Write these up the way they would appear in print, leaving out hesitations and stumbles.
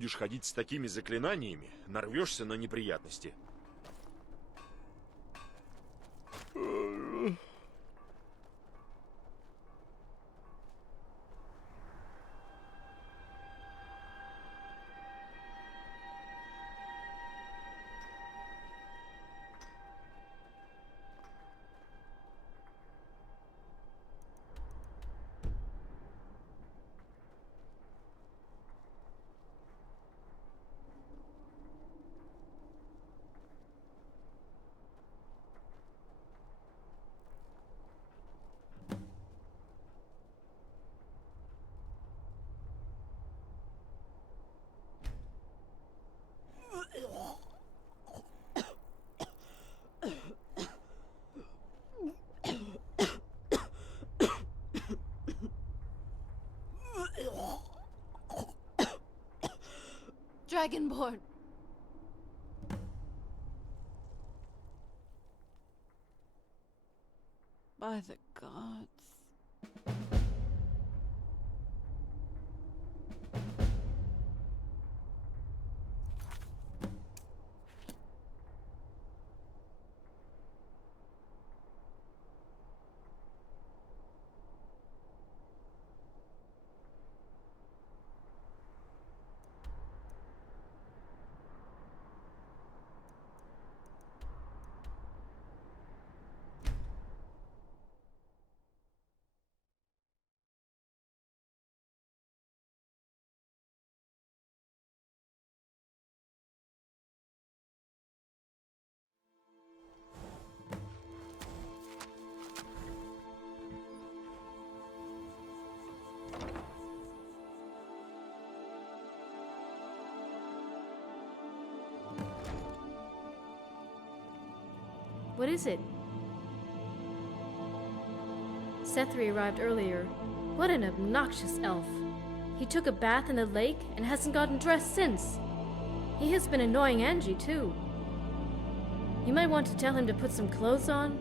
будешь ходить с такими заклинаниями, нарвешься на неприятности. Dragonborn. By the gods. What is it? Sethri arrived earlier. What an obnoxious elf. He took a bath in the lake and hasn't gotten dressed since. He has been annoying Angie, too. You might want to tell him to put some clothes on.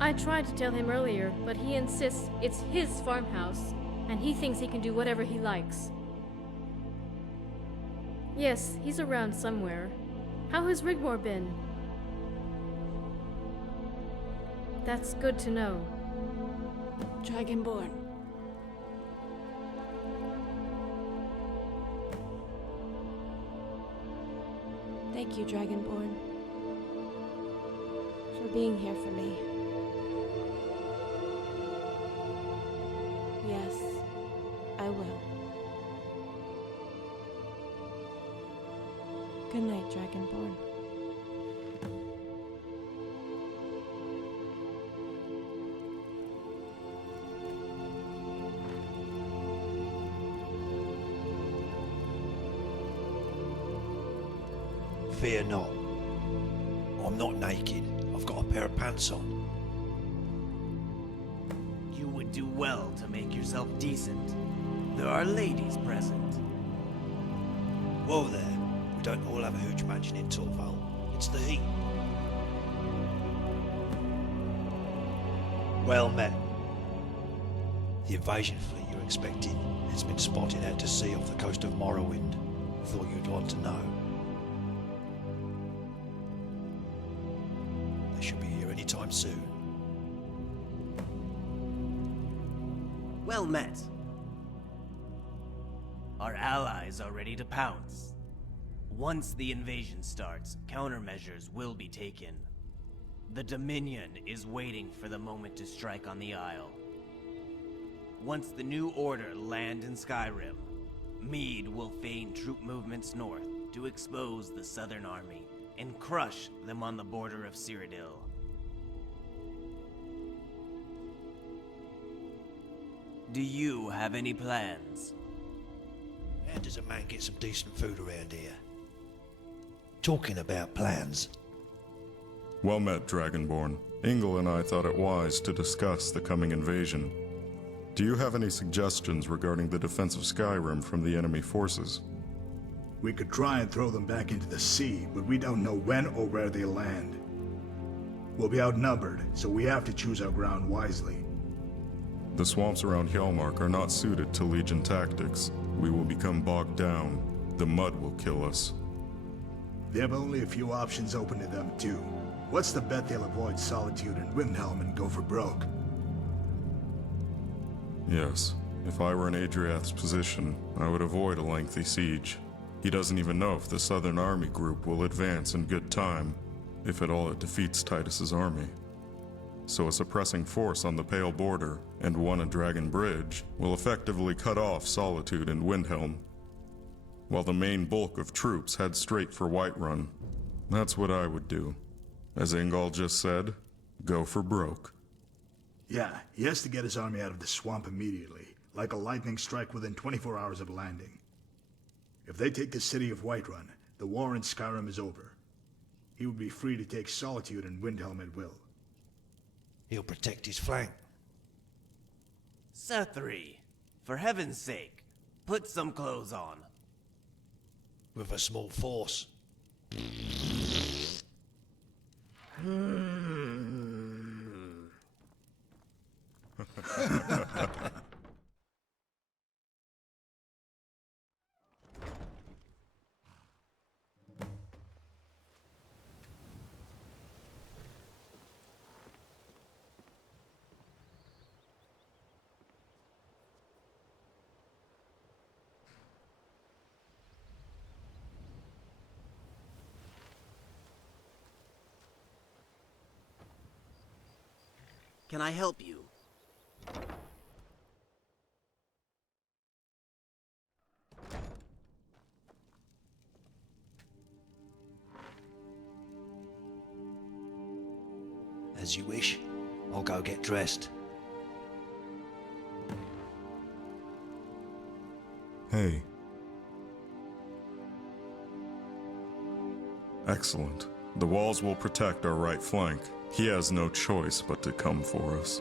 I tried to tell him earlier, but he insists it's his farmhouse, and he thinks he can do whatever he likes. Yes, he's around somewhere. How has Rigmor been? That's good to know. Dragonborn. Thank you, Dragonborn, for being here for me. Yes, I will. Good night, Dragonborn. Fear not. I'm not naked. I've got a pair of pants on. You would do well to make yourself decent. There are ladies present. Whoa there. We don't all have a huge mansion in Torval. It's the heat. Well met. The invasion fleet you're expecting has been spotted out to sea off the coast of Morrowind. Thought you'd want to know. They should be here anytime soon. Well met. Our allies are ready to pounce. Once the invasion starts, countermeasures will be taken. The Dominion is waiting for the moment to strike on the Isle. Once the New Order land in Skyrim, Mead will feign troop movements north to expose the Southern Army and crush them on the border of Cyrodiil. Do you have any plans? How does a man get some decent food around here? Talking about plans. Well met, Dragonborn. Ingle and I thought it wise to discuss the coming invasion. Do you have any suggestions regarding the defense of Skyrim from the enemy forces? We could try and throw them back into the sea, but we don't know when or where they'll land. We'll be outnumbered, so we have to choose our ground wisely. The swamps around Hjalmark are not suited to Legion tactics. We will become bogged down. The mud will kill us. They have only a few options open to them, too. What's the bet they'll avoid Solitude and Windhelm and go for broke? Yes. If I were in Adriath's position, I would avoid a lengthy siege. He doesn't even know if the Southern Army group will advance in good time, if at all it defeats Titus's army. So a suppressing force on the Pale Border and one at Dragon Bridge will effectively cut off Solitude and Windhelm, while the main bulk of troops head straight for Whiterun. That's what I would do. As Ingall just said, go for broke. Yeah, he has to get his army out of the swamp immediately, like a lightning strike within 24 hours of landing. If they take the city of Whiterun, the war in Skyrim is over. He would be free to take Solitude and Windhelm at will. He'll protect his flank. Sethri, for heaven's sake, put some clothes on. With a small force. Can I help you? As you wish. I'll go get dressed. Hey. Excellent. The walls will protect our right flank. He has no choice but to come for us.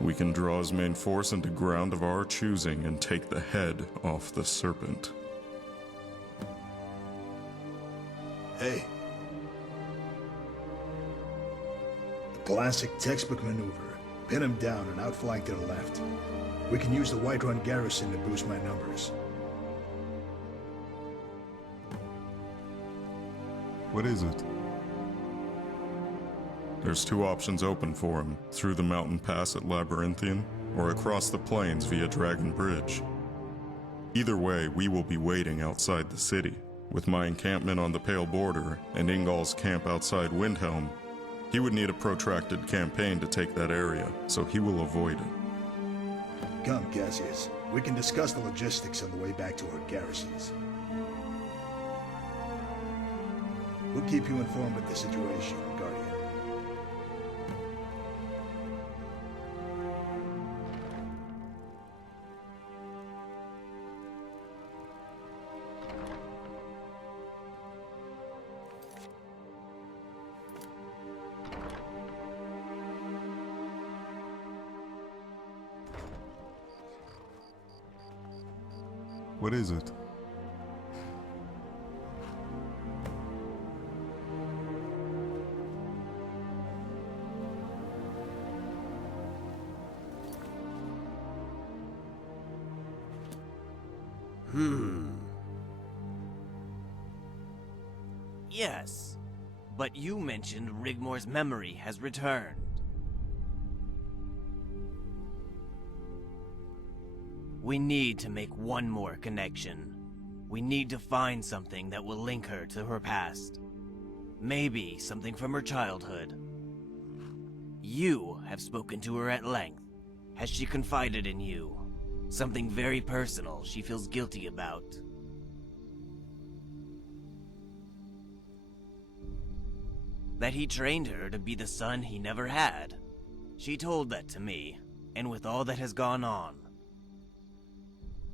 We can draw his main force into ground of our choosing and take the head off the serpent. Hey. The classic textbook maneuver. Pin him down and outflank to the left. We can use the Whiterun garrison to boost my numbers. What is it? There's two options open for him, through the mountain pass at Labyrinthian, or across the plains via Dragon Bridge. Either way, we will be waiting outside the city. With my encampment on the Pale Border and Ingall's camp outside Windhelm, he would need a protracted campaign to take that area, so he will avoid it. Come, Cassius. We can discuss the logistics on the way back to our garrisons. We'll keep you informed of the situation, Guardian. What is it? Yes, but you mentioned Rigmor's memory has returned. We need to make one more connection. We need to find something that will link her to her past. Maybe something from her childhood. You have spoken to her at length. Has she confided in you? Something very personal she feels guilty about. That he trained her to be the son he never had. She told that to me, and with all that has gone on,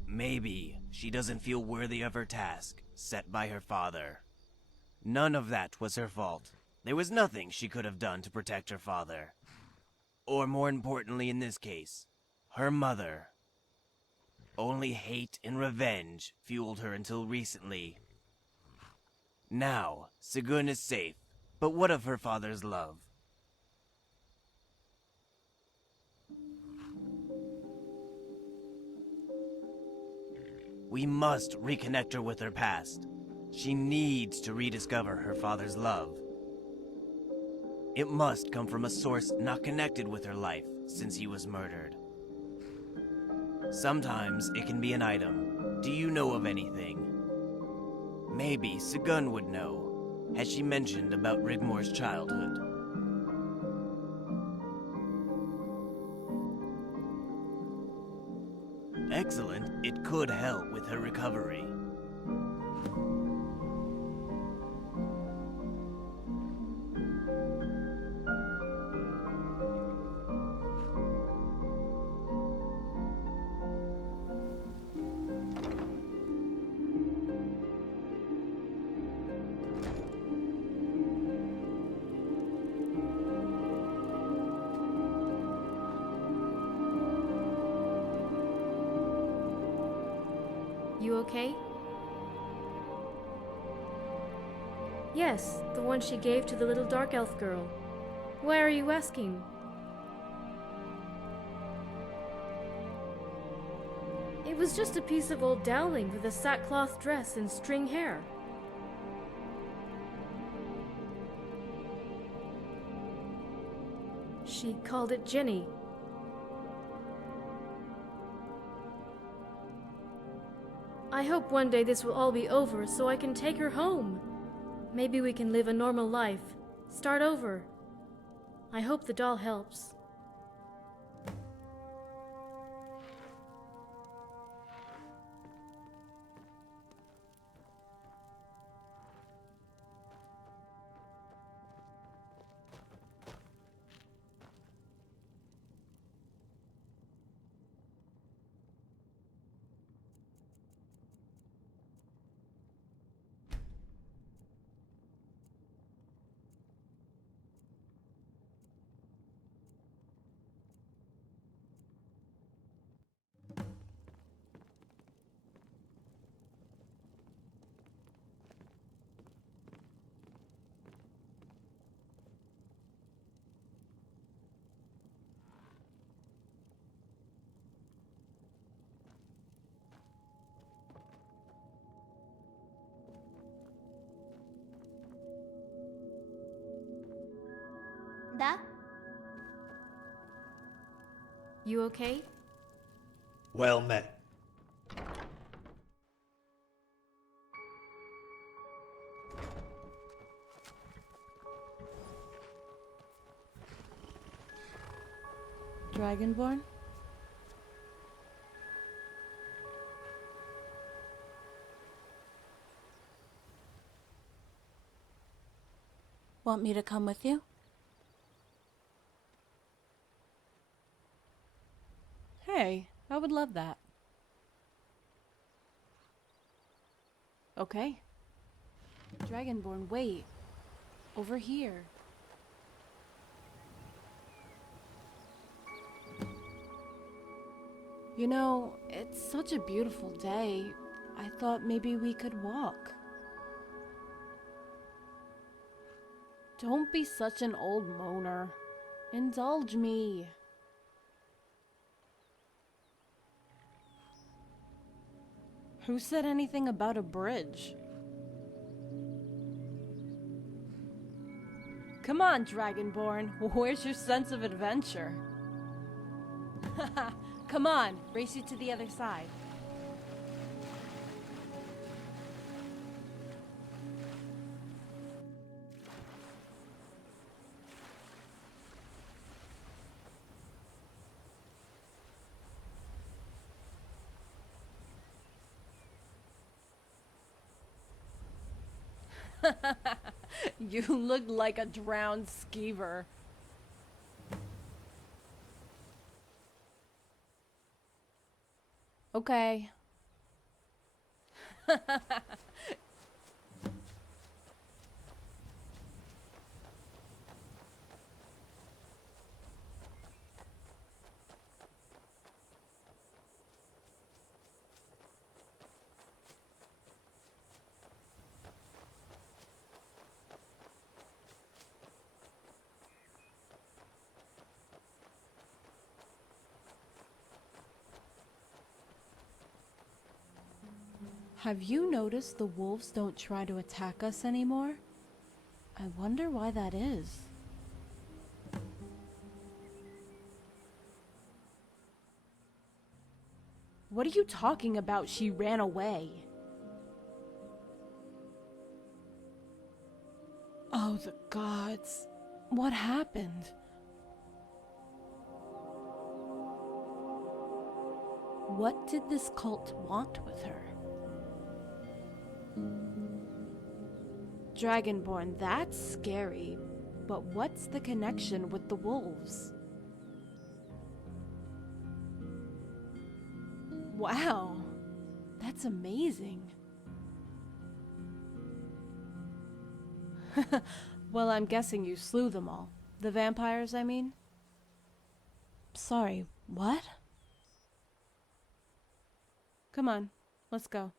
maybe she doesn't feel worthy of her task set by her father. None of that was her fault. There was nothing she could have done to protect her father. Or more importantly in this case, her mother. Only hate and revenge fueled her until recently. Now, Sigun is safe, but what of her father's love? We must reconnect her with her past. She needs to rediscover her father's love. It must come from a source not connected with her life since he was murdered. Sometimes it can be an item. Do you know of anything? Maybe Sagun would know. Has she mentioned about Rigmor's childhood? Excellent. It could help with her recovery. You okay? Yes, the one she gave to the little dark elf girl. Why are you asking? It was just a piece of old dowling with a sackcloth dress and string hair. She called it Jenny. I hope one day this will all be over so I can take her home. Maybe we can live a normal life. Start over. I hope the doll helps. Da? You okay? Well met. Dragonborn? Want me to come with you? Hey, I would love that. Okay. Dragonborn, wait. Over here. You know, it's such a beautiful day. I thought maybe we could walk. Don't be such an old moaner. Indulge me. Who said anything about a bridge? Come on, Dragonborn. Where's your sense of adventure? Come on, race you to the other side. You look like a drowned skeever. Okay. Have you noticed the wolves don't try to attack us anymore? I wonder why that is. What are you talking about? She ran away. Oh, the gods. What happened? What did this cult want with her? Dragonborn, that's scary. But what's the connection with the wolves? Wow, that's amazing. Well, I'm guessing you slew them all. The vampires, I mean? Sorry, what? Come on, let's go.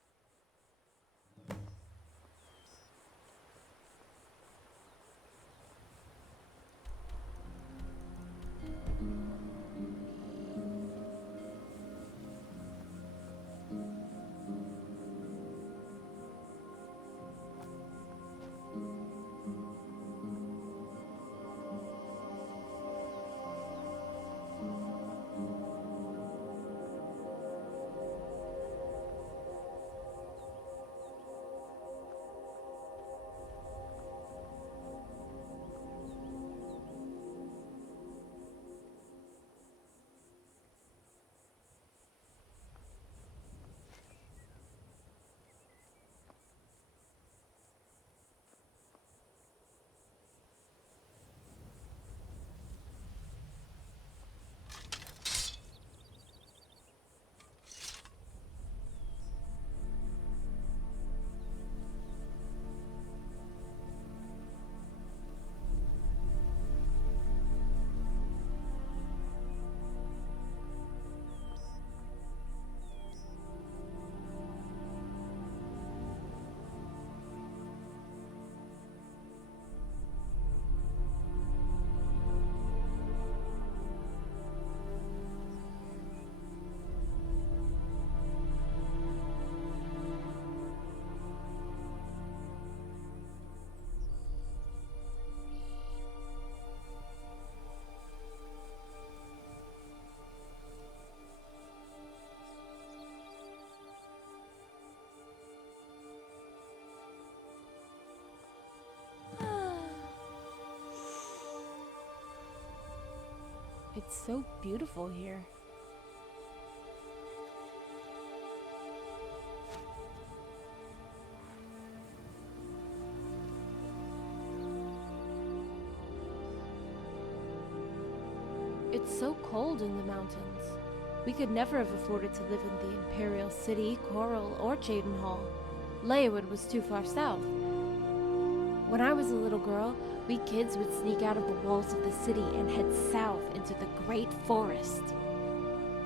It's so beautiful here. It's so cold in the mountains. We could never have afforded to live in the Imperial City, Coral, or Cheydinhal. Leyawood was too far south. When I was a little girl, we kids would sneak out of the walls of the city and head south into the great forest.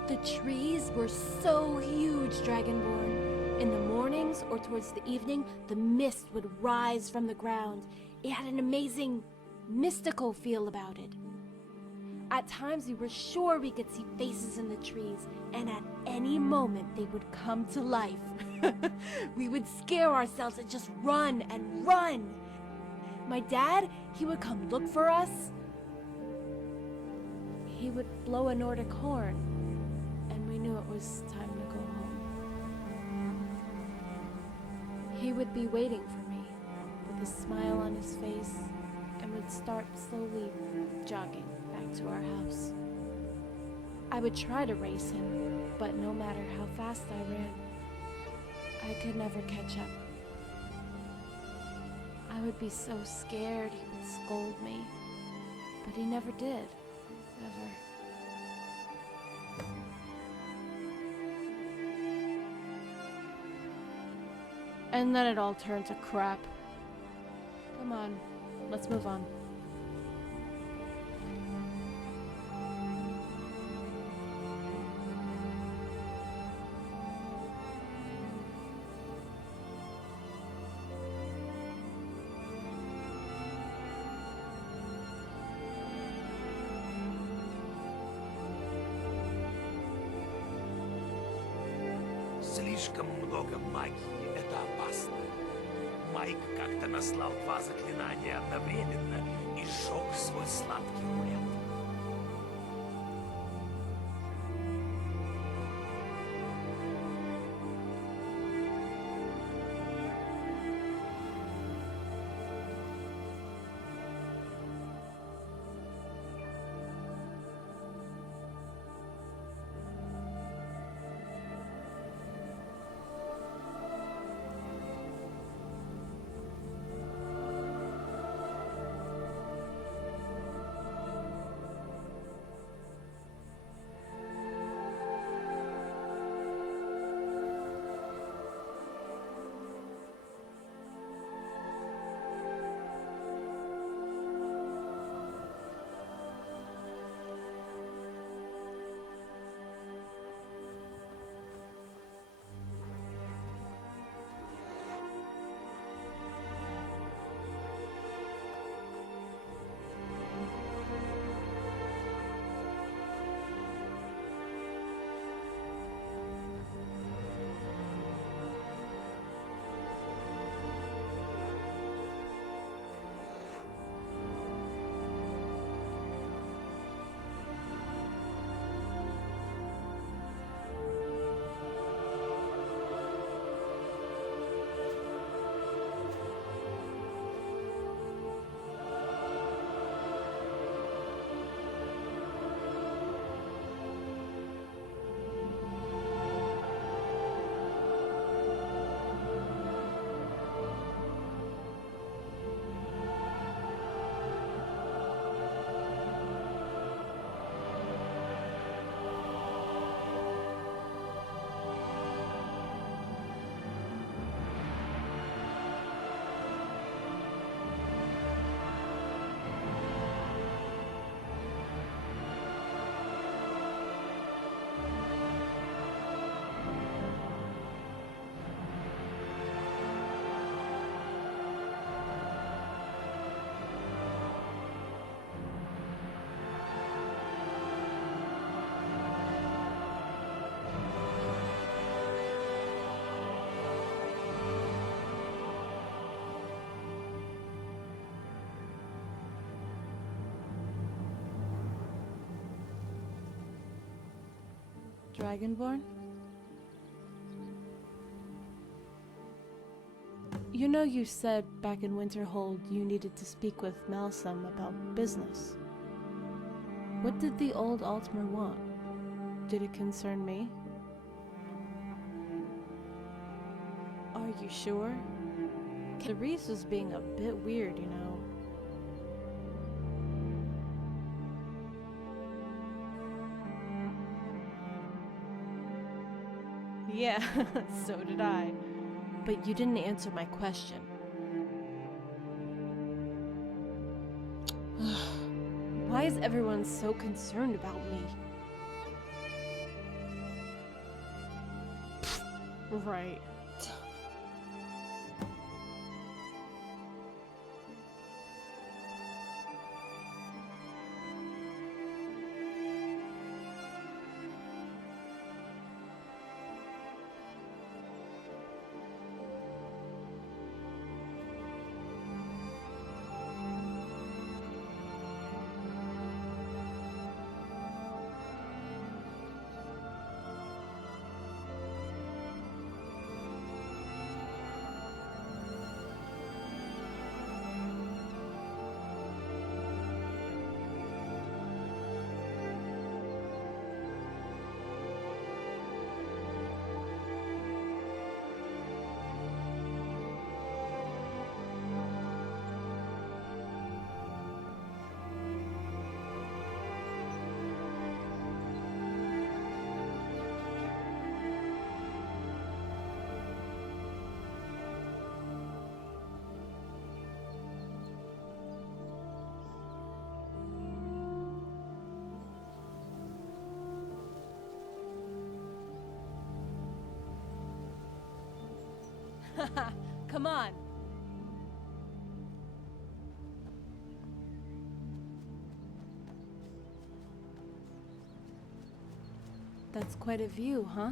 The trees were so huge, Dragonborn. In the mornings or towards the evening, the mist would rise from the ground. It had an amazing, mystical feel about it. At times we were sure we could see faces in the trees, and at any moment they would come to life. We would scare ourselves and just run and run. My dad, he would come look for us. He would blow a Nordic horn, and we knew it was time to go home. He would be waiting for me, with a smile on his face, and would start slowly jogging back to our house. I would try to race him, but no matter how fast I ran, I could never catch up. I would be so scared he would scold me, but he never did, ever. And then it all turned to crap. Come on, let's move on. Слишком много магии. Майк как-то наслал два заклинания одновременно и сжег свой сладкий рулет. Dragonborn? You know you said back in Winterhold you needed to speak with Malsum about business. What did the old Altmer want? Did it concern me? Are you sure? Therese was being a bit weird, you know. Yeah, so did I. But you didn't answer my question. Why is everyone so concerned about me? Right. Come on. That's quite a view, huh?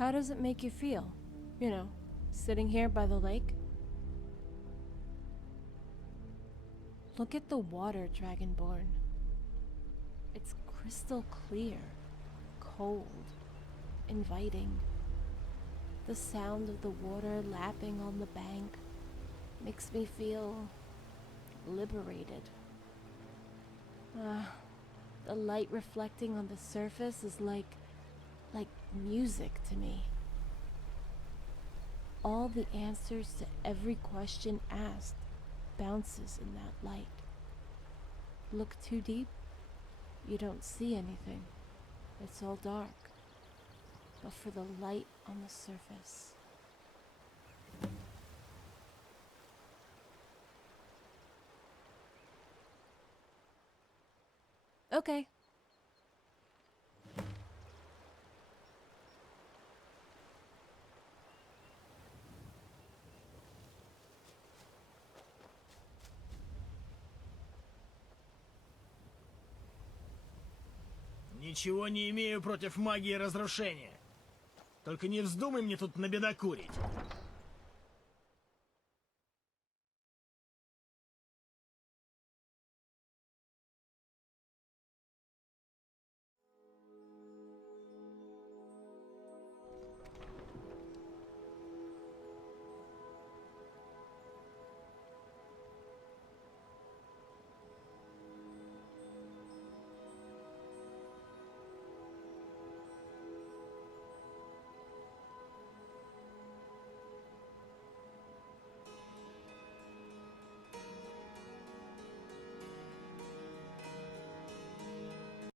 How does it make you feel? You know, sitting here by the lake? Look at the water, Dragonborn. It's crystal clear, cold, inviting. The sound of the water lapping on the bank makes me feel liberated. The light reflecting on the surface is like music to me. All the answers to every question asked bounces in that light. Look too deep, you don't see anything. It's all dark. But for the light on the surface. Okay. Ничего не имею против магии разрушения. Только не вздумай мне тут набедокурить.